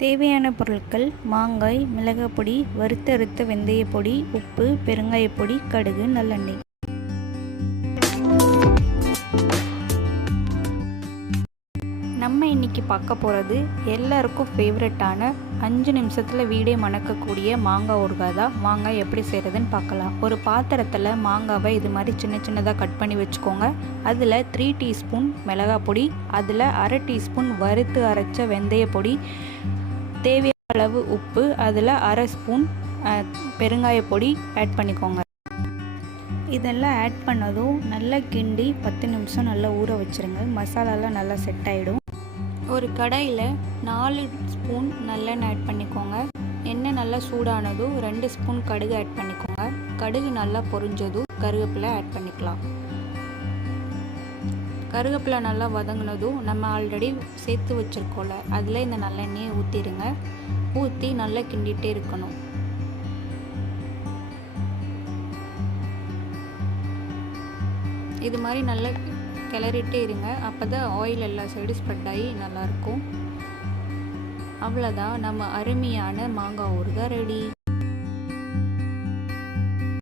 தேவையான பொருட்கள்: மாங்காய், மிளகாய் பொடி, வறுத்தறுத்த வெந்தய பொடி, உப்பு, பெருங்காய பொடி, கடுகு, நல்லெண்ணெய். நம்ம இன்னைக்கு பார்க்க போகிறது எல்லாருக்கும் ஃபேவரட்டான 5 நிமிஷத்தில் வீடே மணக்கக்கூடிய மாங்காய் ஊறுகாய் தான். மாங்காய் எப்படி செய்கிறதுன்னு பார்க்கலாம். ஒரு பாத்திரத்தில் மாங்காவை இது மாதிரி சின்ன சின்னதாக கட் பண்ணி வச்சுக்கோங்க. அதில் 3 டீஸ்பூன் மிளகாய் பொடி, அதில் அரை டீஸ்பூன் வறுத்து அரைச்ச வெந்தய பொடி, தேவையான அளவு உப்பு, அதில் அரை ஸ்பூன் பெருங்காய பொடி ஆட் பண்ணிக்கோங்க. இதெல்லாம் ஆட் பண்ணதும் நல்லா கிண்டி 10 நிமிஷம் நல்லா ஊற வச்சுருங்க. மசாலாலாம் நல்லா செட் ஆகிடும். ஒரு கடாயில் 4 ஸ்பூன் நல்லெண்ணெய் ஆட் பண்ணிக்கோங்க. எண்ணெய் நல்லா சூடானதும் 2 ஸ்பூன் கடுகு ஆட் பண்ணிக்கோங்க. கடுகு நல்லா பொரிஞ்சதும் கருவேப்பிலை ஆட் பண்ணிக்கலாம். கருவேப்பிலை நல்லா வதங்கினதும் நம்ம ஆல்ரெடி சேர்த்து வச்சுருக்கோம்ல, அதில் இந்த நல்லெண்ணெயை ஊற்றிடுங்க. ஊற்றி நல்லா கிண்டிகிட்டே இருக்கணும். இது மாதிரி நல்லா கிளறிட்டே இருங்க. அப்போ தான் ஆயில் எல்லா சைடும் ஸ்ப்ரெட் ஆகி நல்லாயிருக்கும். அவ்வளோதான், நம்ம அருமையான மாங்காய் ஊறுகாய் ரெடி.